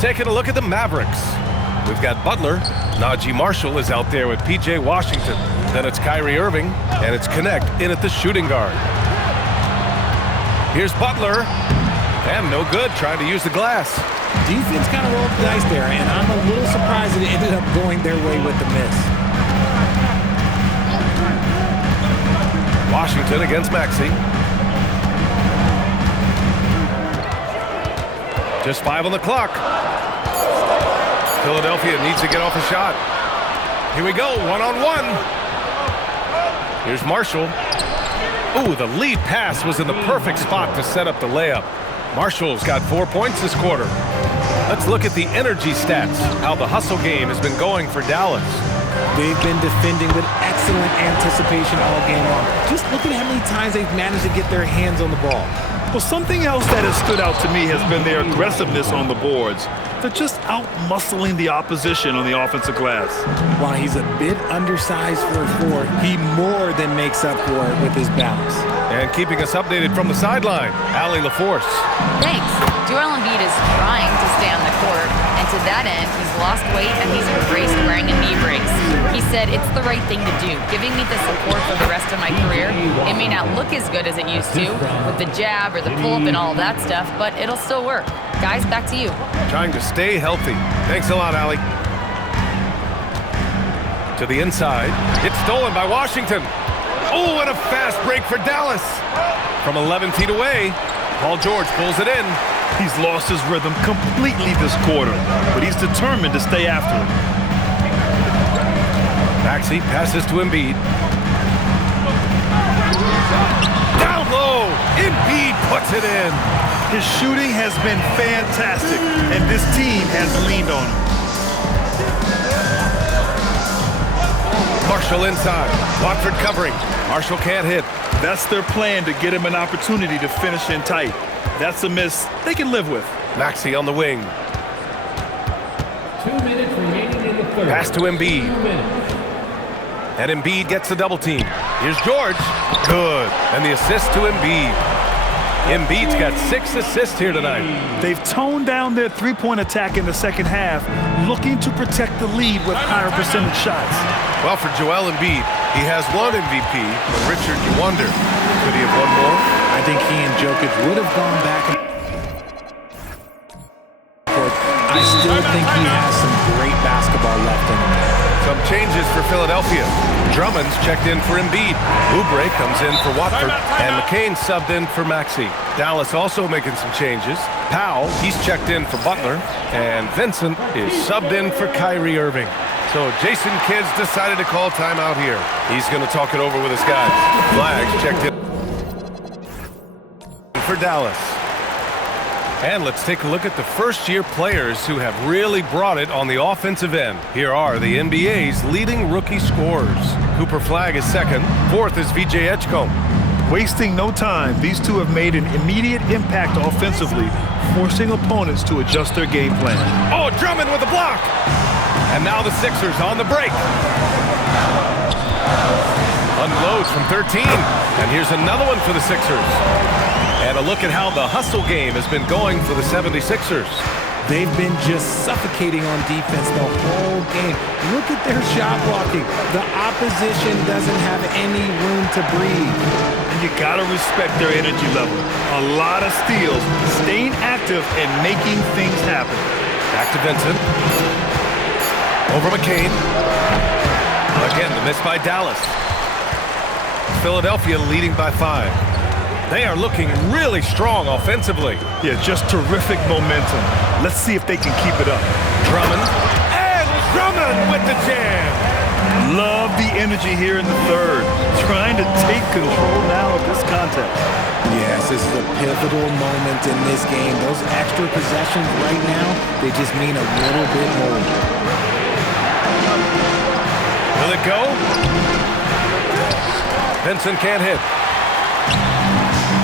Taking a look at the Mavericks. We've got Butler. Najee Marshall is out there with P.J. Washington. Then it's Kyrie Irving, and it's Connect in at the shooting guard. Here's Butler, and no good, trying to use the glass. Defense kind of rolled the dice there, and I'm a little surprised that it ended up going their way with the miss. Washington against Maxey. Just 5 on the clock. Philadelphia needs to get off a shot. Here we go, one-on-one. Here's Marshall. Ooh, the lead pass was in the perfect spot to set up the layup. Marshall's got 4 points this quarter. Let's look at the energy stats, how the hustle game has been going for Dallas. They've been defending with excellent anticipation all game long. Just look at how many times they've managed to get their hands on the ball. Well, something else that has stood out to me has been their aggressiveness on the boards. They're just out-muscling the opposition on the offensive glass. While he's a bit undersized for a forward, he more than makes up for it with his balance. And keeping us updated from the sideline, Allie LaForce. Thanks. Joel Embiid is trying to stay on the court, and to that end, he's lost weight and he's embraced wearing a knee brace. He said, "It's the right thing to do, giving me the support for the rest of my career. It may not look as good as it used to, with the jab or the pull-up and all that stuff, but it'll still work." Guys, back to you. Trying to stay healthy. Thanks a lot, Allie. To the inside. It's stolen by Washington. Oh, and a fast break for Dallas. From 11 feet away, Paul George pulls it in. He's lost his rhythm completely this quarter, but he's determined to stay after it. Maxey passes to Embiid. Down low, Embiid puts it in. His shooting has been fantastic, and this team has leaned on him. Marshall inside. Watford covering. Marshall can't hit. That's their plan, to get him an opportunity to finish in tight. That's a miss they can live with. Maxey on the wing. 2 minutes remaining in the third. Pass to Embiid. 2 minutes. And Embiid gets the double team. Here's George. Good. And the assist to Embiid. Embiid's got 6 assists here tonight. They've toned down their three-point attack in the second half, looking to protect the lead with higher percentage shots. Well, for Joel Embiid, he has 1 MVP, but Richard, you wonder, could he have won more? I think he and Jokic would have gone back. But I still think he has some great basketball left in him. Some changes for Philadelphia. Drummond's checked in for Embiid. Oubre comes in for Watford. And McCain subbed in for Maxey. Dallas also making some changes. Powell, he's checked in for Butler. And Vincent is subbed in for Kyrie Irving. So Jason Kidd's decided to call timeout here. He's going to talk it over with his guys. Flags checked in for Dallas. And let's take a look at the first-year players who have really brought it on the offensive end. Here are the NBA's leading rookie scorers. Cooper Flagg is second. Fourth is VJ Edgecombe. Wasting no time, these two have made an immediate impact offensively, forcing opponents to adjust their game plan. Oh, Drummond with a block! And now the Sixers on the break. Unloads from 13. And here's another one for the Sixers. And a look at how the hustle game has been going for the 76ers. They've been just suffocating on defense the whole game. Look at their shot blocking. The opposition doesn't have any room to breathe. And you gotta respect their energy level. A lot of steals, staying active and making things happen. Back to Vincent. Over McCain. Again, the miss by Dallas. Philadelphia leading by 5. They are looking really strong offensively. Yeah, just terrific momentum. Let's see if they can keep it up. Drummond. And Drummond with the jam. Love the energy here in the third. Trying to take control now of this contest. Yes, this is a pivotal moment in this game. Those extra possessions right now, they just mean a little bit more. Will it go? Vincent can't hit.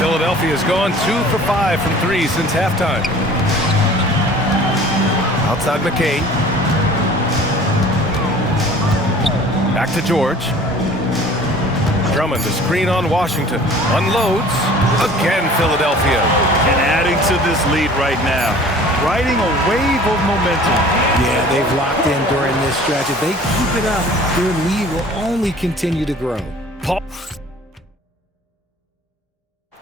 Philadelphia's gone 2 for 5 from 3 since halftime. Outside McCain. Back to George. Drummond to screen on Washington. Unloads. Again, Philadelphia. And adding to this lead right now. Riding a wave of momentum. Yeah, they've locked in during this stretch. If they keep it up, their lead will only continue to grow.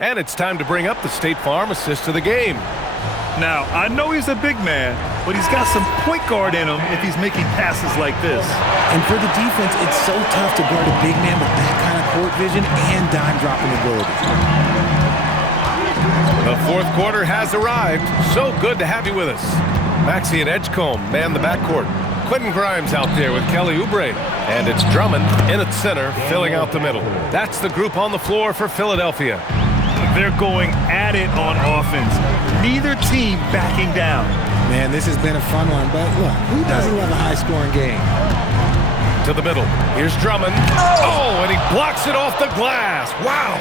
And it's time to bring up the State Farm assist of the game. Now, I know he's a big man, but he's got some point guard in him if he's making passes like this. And for the defense, it's so tough to guard a big man with that kind of court vision and dime-dropping ability. The fourth quarter has arrived. So good to have you with us. Maxey and Edgecombe man the backcourt. Quentin Grimes out there with Kelly Oubre. And it's Drummond in at center, filling out the middle. That's the group on the floor for Philadelphia. They're going at it on offense. Neither team backing down. Man, this has been a fun one, but look, who doesn't love a high-scoring game? To the middle. Here's Drummond. Oh, and he blocks it off the glass. Wow.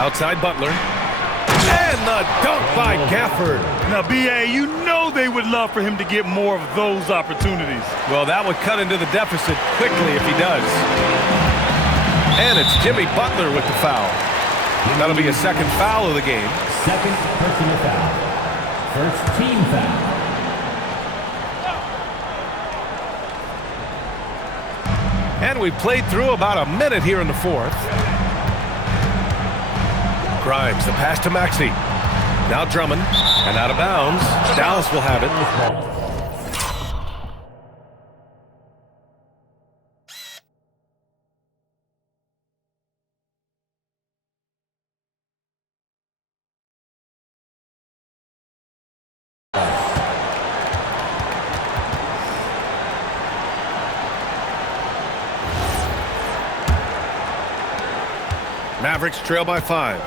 Outside Butler. And the dunk by Gafford. Now, B.A., you know they would love for him to get more of those opportunities. Well, that would cut into the deficit quickly if he does. And it's Jimmy Butler with the foul. That'll be a second foul of the game. Second personal foul. First team foul. And we've played through about a minute here in the fourth. Grimes, the pass to Maxey. Now Drummond, and out of bounds. Dallas will have it. Mavericks trail by 5.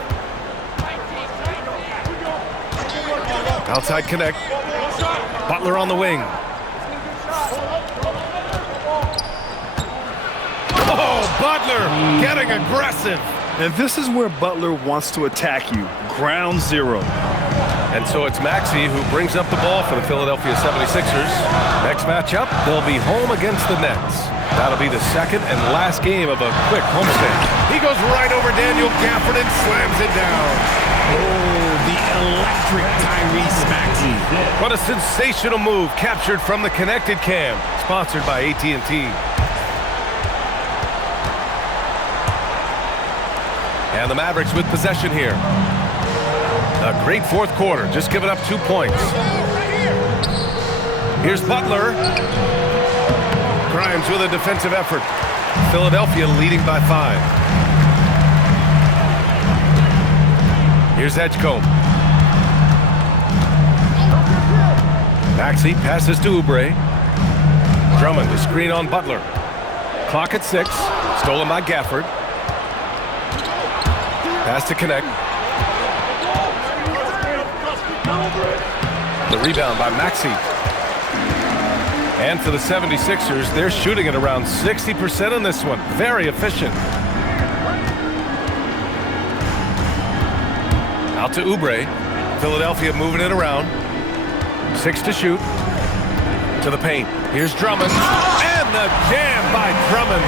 Outside connect. Butler on the wing. Oh, Butler getting aggressive. And this is where Butler wants to attack you. Ground zero. And so it's Maxey who brings up the ball for the Philadelphia 76ers. Next matchup, they'll be home against the Nets. That'll be the second and last game of a quick homestand. He goes right over Daniel Gafford and slams it down. Oh, the electric Tyrese Maxey. What a sensational move captured from the Connected Cam, sponsored by AT&T. And the Mavericks with possession here. A great fourth quarter, just giving up 2 points. Here's Butler. Grimes with a defensive effort. Philadelphia leading by 5. Here's Edgecombe. Maxey passes to Oubre. Drummond to screen on Butler. Clock at 6. Stolen by Gafford. Pass to connect. The rebound by Maxey. And for the 76ers, they're shooting at around 60% in this one. Very efficient. Out to Oubre. Philadelphia moving it around. 6 to shoot. To the paint. Here's Drummond. And the jam by Drummond.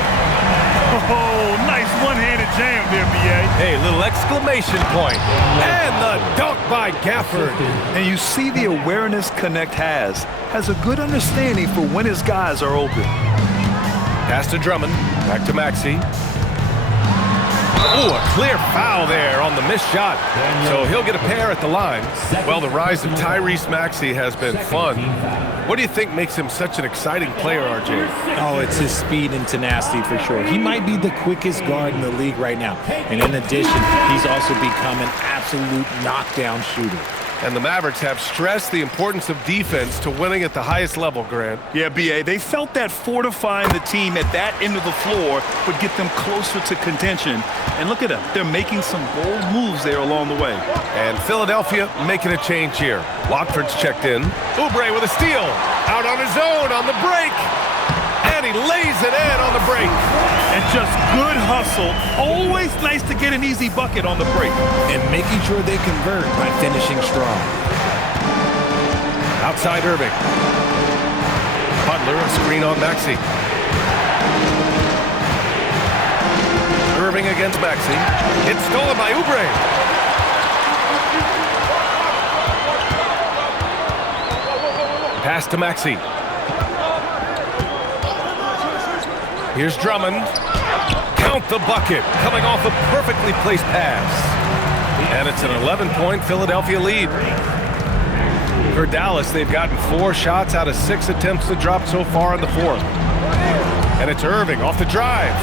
Oh, nice one-handed jam there, B.A. Hey, little exclamation point. And the dunk by Gafford. And you see the awareness Connect has a good understanding for when his guys are open. Pass to Drummond. Back to Maxey. Oh, a clear foul there on the missed shot. So he'll get a pair at the line. Well, the rise of Tyrese Maxey has been fun. What do you think makes him such an exciting player, RJ? Oh, it's his speed and tenacity for sure. He might be the quickest guard in the league right now. And in addition, he's also become an absolute knockdown shooter. And the Mavericks have stressed the importance of defense to winning at the highest level, Grant. Yeah, B.A., they felt that fortifying the team at that end of the floor would get them closer to contention. And look at them. They're making some bold moves there along the way. And Philadelphia making a change here. Watford's checked in. Oubre with a steal. Out on his own on the break. And he lays it in on the break. And just good hustle. Always nice to get an easy bucket on the break. And making sure they convert by finishing strong. Outside Irving. Butler, a screen on Maxey. Irving against Maxey. It's stolen by Oubre. Pass to Maxey. Here's Drummond. Count the bucket. Coming off a perfectly placed pass. And it's an 11-point Philadelphia lead. For Dallas, they've gotten 4 shots out of 6 attempts to drop so far in the fourth. And it's Irving off the drive.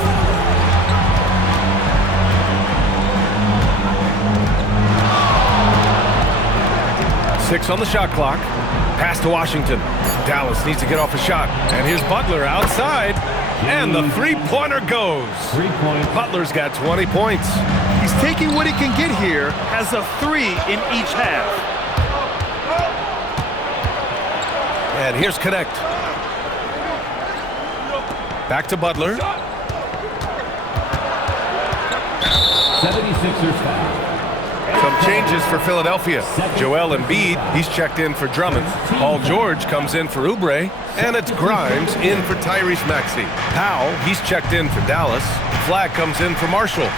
Six on the shot clock. Pass to Washington. Dallas needs to get off a shot. And here's Butler outside. And the three-pointer goes. 3 points. Butler's got 20 points. He's taking what he can get here as a 3 in each half. And here's Connect. Back to Butler. 76ers foul. Some changes for Philadelphia. Joel Embiid, he's checked in for Drummond. Paul George comes in for Oubre. And it's Grimes in for Tyrese Maxey. Powell, he's checked in for Dallas. Flag comes in for Marshall.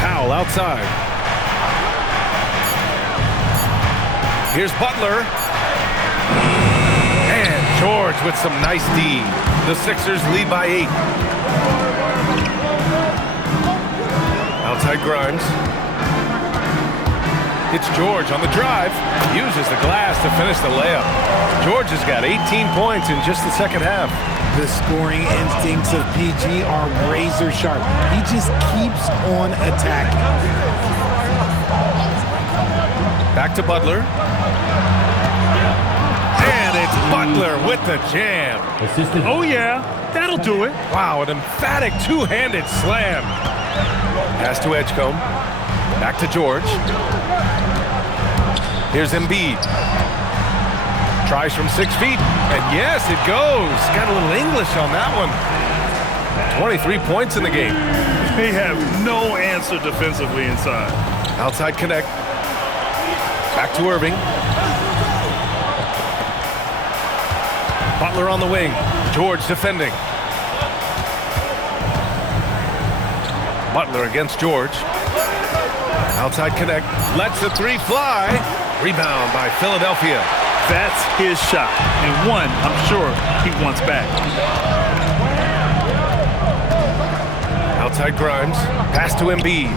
Powell outside. Here's Butler. And George with some nice D. The Sixers lead by 8. Outside Grimes. It's George on the drive. Uses the glass to finish the layup. George has got 18 points in just the second half. The scoring instincts of PG are razor sharp. He just keeps on attacking. Back to Butler. And it's Butler with the jam. Assistant. Oh, yeah. That'll do it. Wow, an emphatic two-handed slam. Pass to Edgecombe. Back to George. Here's Embiid. Tries from 6 feet. And yes, it goes. Got a little English on that one. 23 points in the game. They have no answer defensively inside. Outside Connect. Back to Irving. Butler on the wing. George defending. Butler against George. Outside Connect. Lets the 3 fly. Rebound by Philadelphia. That's his shot. And one, I'm sure, he wants back. Outside Grimes. Pass to Embiid.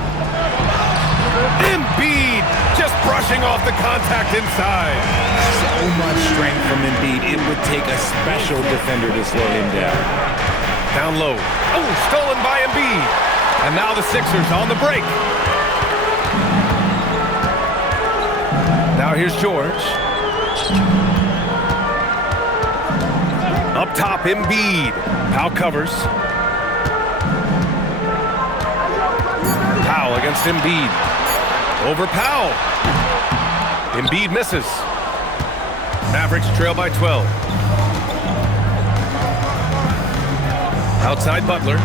Embiid just brushing off the contact inside. So much strength from Embiid. It would take a special defender to slow him down. Down low. Oh, stolen by Embiid. And now the Sixers on the break. Now here's George. Up top, Embiid. Powell covers. Powell against Embiid. Over Powell. Embiid misses. Mavericks trail by 12. Outside Butler.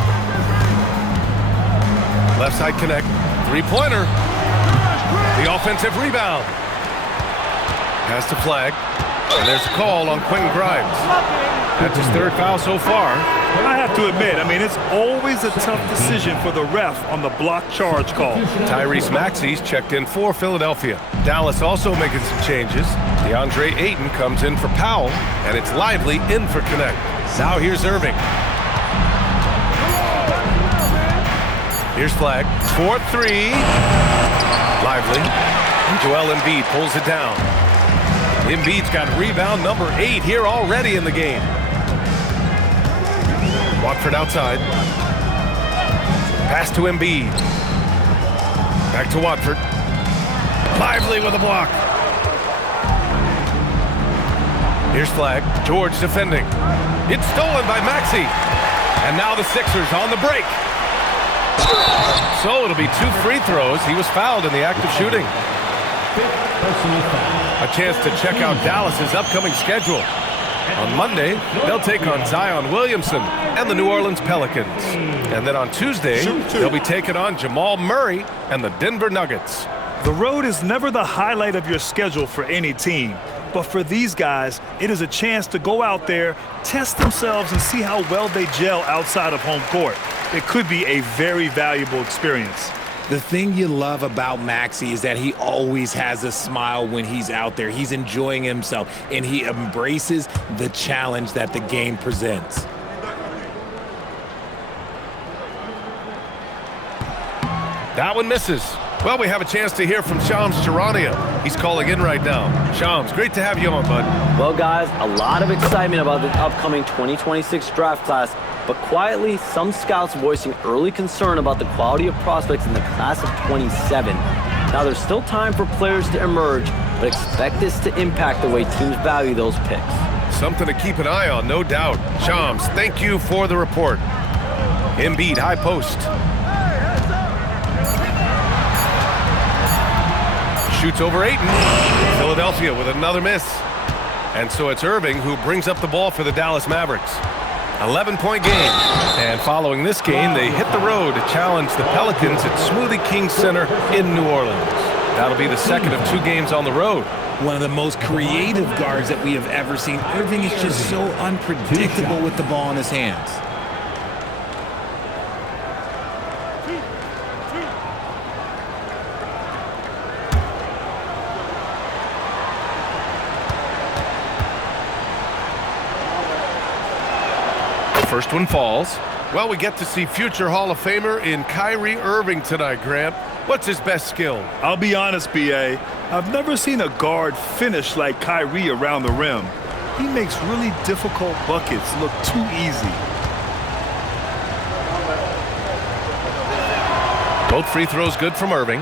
Left side Connect. 3-pointer. The offensive rebound. Pass to Flag. And there's a call on Quentin Grimes. That's his 3rd foul so far. I have to admit, it's always a tough decision for the ref on the block charge call. Tyrese Maxey's checked in for Philadelphia. Dallas also making some changes. DeAndre Ayton comes in for Powell, and it's Lively in for Connect. Now here's Irving. Here's Flag. 4-3. Lively. Joel Embiid pulls it down. Embiid's got rebound number 8 here already in the game. Watford outside. Pass to Embiid. Back to Watford. Lively with a block. Here's Flag. George defending. It's stolen by Maxey. And now the Sixers on the break. So it'll be 2 free throws. He was fouled in the act of shooting. A chance to check out Dallas's upcoming schedule. On Monday, they'll take on Zion Williamson and the New Orleans Pelicans. And then on Tuesday, they'll be taking on Jamal Murray and the Denver Nuggets. The road is never the highlight of your schedule for any team. But for these guys, it is a chance to go out there, test themselves, and see how well they gel outside of home court. It could be a very valuable experience. The thing you love about Maxey is that he always has a smile when he's out there. He's enjoying himself, and he embraces the challenge that the game presents. That one misses. Well, we have a chance to hear from Shams Charania. He's calling in right now. Shams, great to have you on, bud. Well, guys, a lot of excitement about the upcoming 2026 draft class, but quietly, some scouts voicing early concern about the quality of prospects in the class of 27. Now, there's still time for players to emerge, but expect this to impact the way teams value those picks. Something to keep an eye on, no doubt. Shams, thank you for the report. Embiid, high post. Shoots over Ayton. Philadelphia with another miss. And so it's Irving who brings up the ball for the Dallas Mavericks. 11-point game. And following this game, they hit the road to challenge the Pelicans at Smoothie King Center in New Orleans. That'll be the second of 2 games on the road. One of the most creative guards that we have ever seen. Irving is just so unpredictable with the ball in his hands. First one falls. Well, we get to see future Hall of Famer in Kyrie Irving tonight, Grant. What's his best skill? I'll be honest, B.A. I've never seen a guard finish like Kyrie around the rim. He makes really difficult buckets look too easy. Both free throws good from Irving.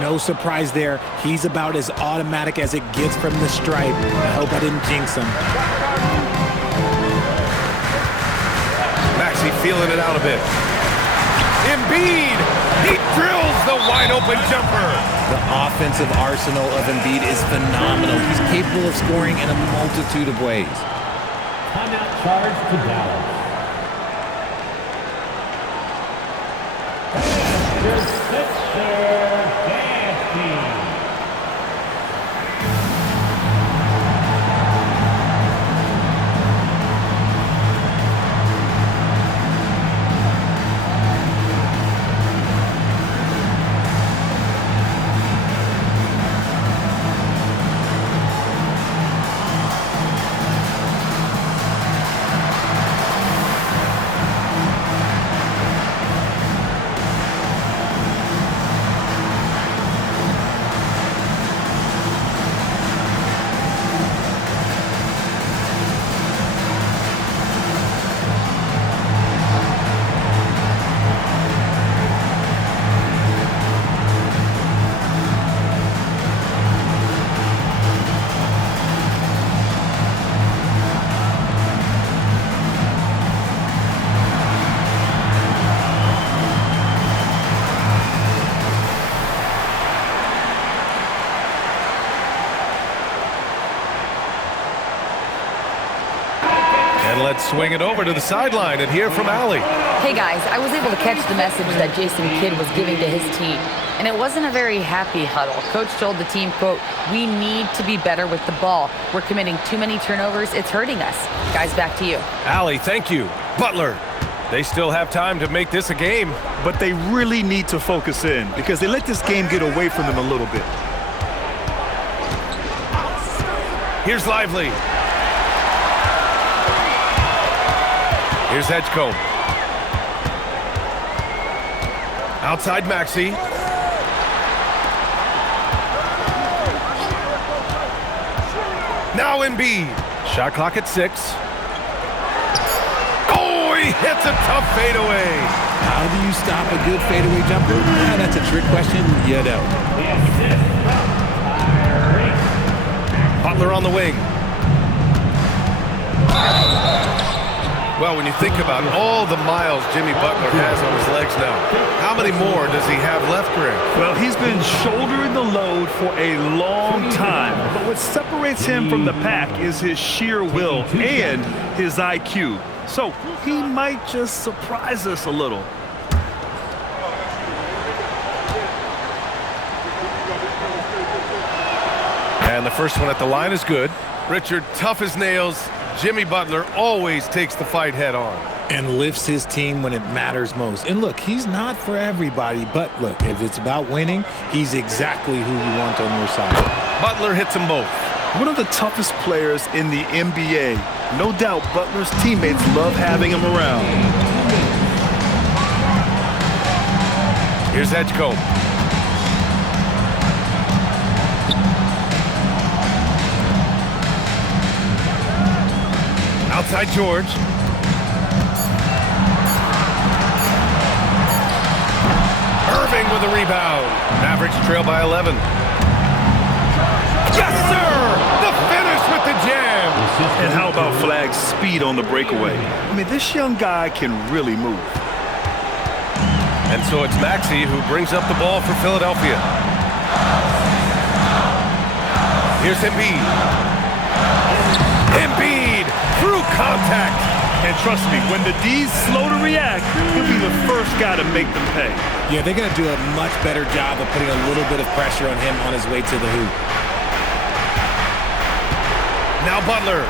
No surprise there. He's about as automatic as it gets from the stripe. I hope I didn't jinx him. Maxey feeling it out a bit. Embiid! He drills the wide-open jumper. The offensive arsenal of Embiid is phenomenal. He's capable of scoring in a multitude of ways. Timeout charge to Dallas. And let's swing it over to the sideline and hear from Allie. Hey guys, I was able to catch the message that Jason Kidd was giving to his team, and it wasn't a very happy huddle. Coach told the team, quote, "We need to be better with the ball. We're committing too many turnovers. It's hurting us." Guys, back to you. Allie, thank you. Butler, they still have time to make this a game. But they really need to focus in because they let this game get away from them a little bit. Here's Lively. Here's Edgecombe. Outside Maxey. Now Embiid. Shot clock at 6. Oh, he hits a tough fadeaway. How do you stop a good fadeaway jumper? That's a trick question. You don't. Butler on the wing. Well, when you think about all the miles Jimmy Butler has on his legs now, how many more does he have left, Greg? Well, he's been shouldering the load for a long time, but what separates him from the pack is his sheer will and his IQ. So he might just surprise us a little. And the first one at the line is good. Richard, tough as nails. Jimmy Butler always takes the fight head on. And lifts his team when it matters most. And look, he's not for everybody, but look, if it's about winning, he's exactly who you want on your side. Butler hits them both. One of the toughest players in the NBA. No doubt Butler's teammates love having him around. Here's Edgecombe. Outside George. Irving with a rebound. Mavericks trail by 11. Yes, sir! The finish with the jam. And how about Flag's speed on the breakaway? I mean, this young guy can really move. And so it's Maxey who brings up the ball for Philadelphia. Here's Embiid. Embiid through contact. And trust me, when the D's slow to react, he'll be the first guy to make them pay. Yeah, they're going to do a much better job of putting a little bit of pressure on him on his way to the hoop. Now Butler.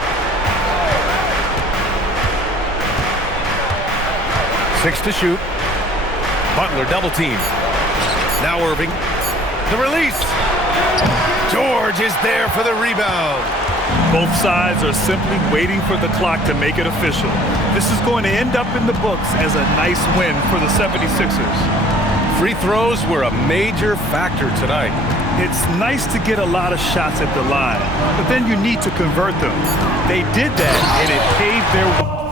6 to shoot. Butler double team. Now Irving. The release. George is there for the rebound. Both sides are simply waiting for the clock to make it official. This is going to end up in the books as a nice win for the 76ers. Free throws were a major factor tonight. It's nice to get a lot of shots at the line, but then you need to convert them. They did that, and it paved their way.